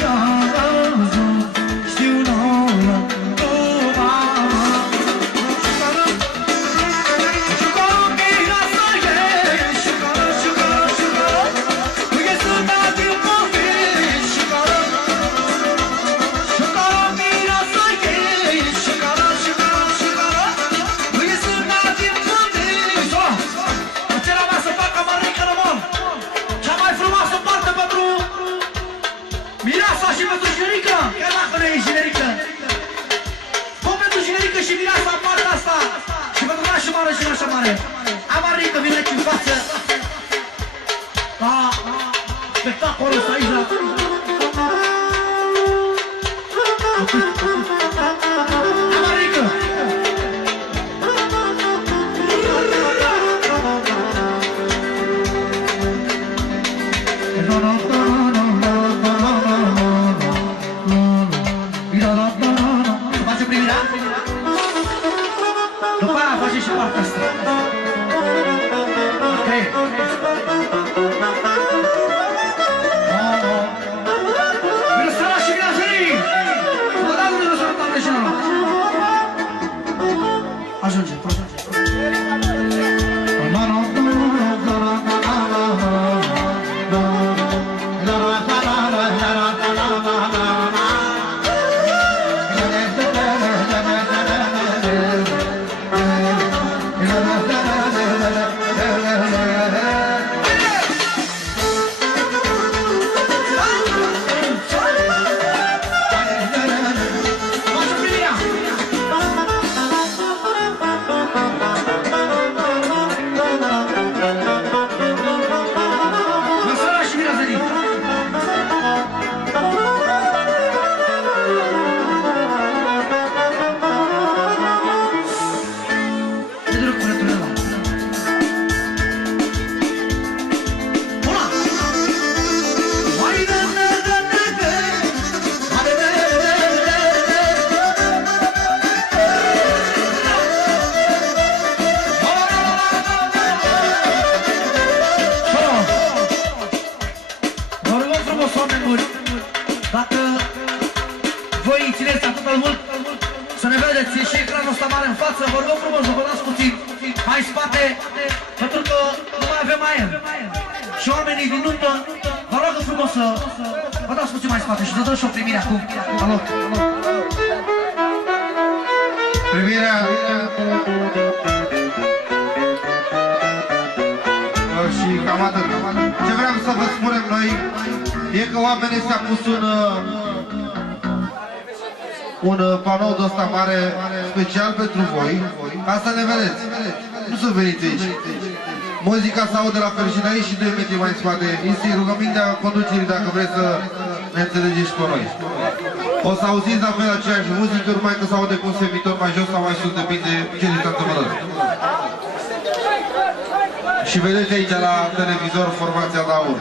Yeah. așa mare. Amarică, vine aici în față. La spectacolul ăsta aici la... Amarică! Face primirea? După aia face și partea asta. Ok. Vină Sara și vină Zării! Vă dau unul să rămâne și la ajunge, dacă voi țineți atât de mult să ne vedeți și ecranul ăsta mare în față, vă rog frumos să vă dați puțin mai spate, pentru că nu mai avem aer. Și oamenii din nuntă, vă rog frumos să vă dați puțin mai spate și să dăm și o primire acum. Alo. Primirea și cam atât. Ce vreau să vă spunem noi e că oamenii s-a pus un panou de ăsta mare special pentru voi, ca să ne vedeți. Nu să veniți aici. Muzica se aude la fel și de aici și 2 metri mai în spate. Este rugămintea conducerii dacă vreți să ne înțelegeți și pe noi. O să auziți la fel aceeași muzică, numai că se aude cu un servitor mai jos sau mai sus, depinde ce distanță vă dați. Și vedeți aici la televizor formația de aur.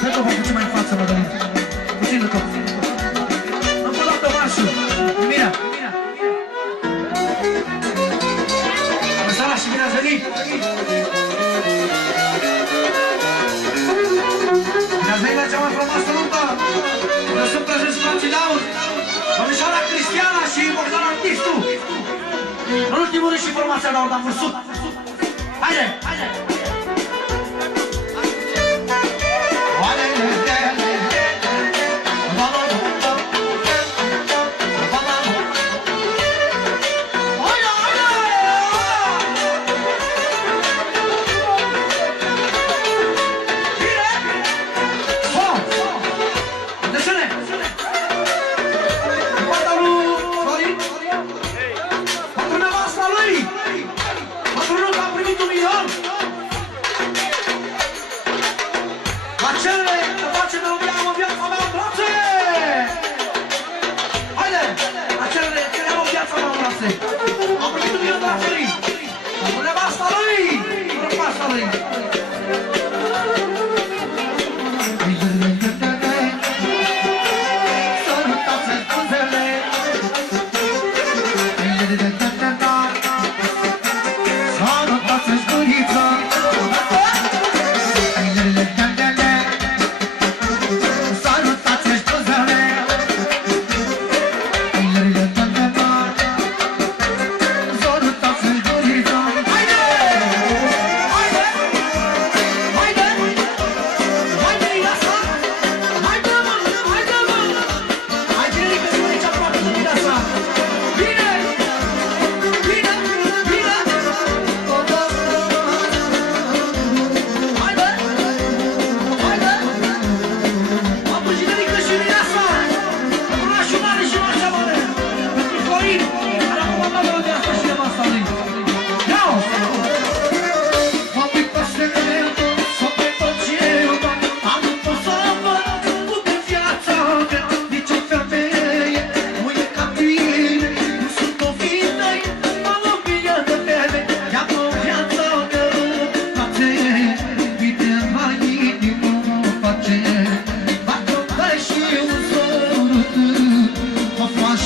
Cred că vă puțin mai în față, Mădălin. Puțin de tot. Încă o dată marșul. Mira. Sara și bine ați venit. Bine ați venit la cea mai frumoasă nuntă. Unde sunt prezenți frații de aur, domnișoara Cristiana și Bogdan Artistu. În ultimul rând și formația de aur, dar vârsut. Haide! Patronul a primit 1 milion!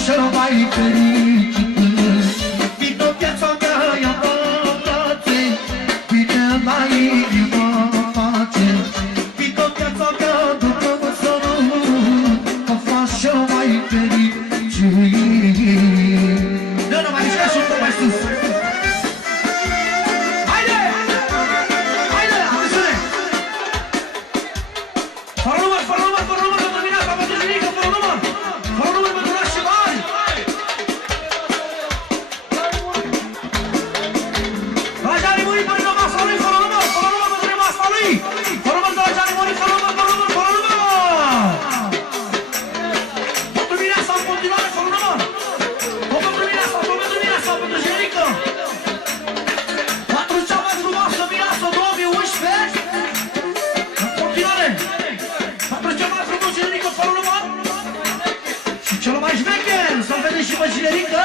cel mai fericit. Vino viața mea, ia-mă în brațe, vine la inima pace. Vino viața mea, du-mă sărut, mă faci cel mai fericit. Dă-ne mai mișcat și un pic mai sus. Haide! Haide, atențiune! Fără număr, fără număr, fără număr, pentru mine asta, pentru Jirică, fără număr! Fără număr pentru nași și bani! La Gianni Muri, pentru masa lui, fără număr, fără număr pentru masa lui! Fără număr de la Gianni Muri, fără număr, fără număr, fără număr! Pentru mine asta, în continuare, fără număr! Pentru mine asta, pentru Jirică! Pentru cea mai frumoasă viață 2011! În continuare! Pentru cea mai frumoasă Jirică, fără număr! Și cel mai șmecher! Să-l vedeți și pe Jirică!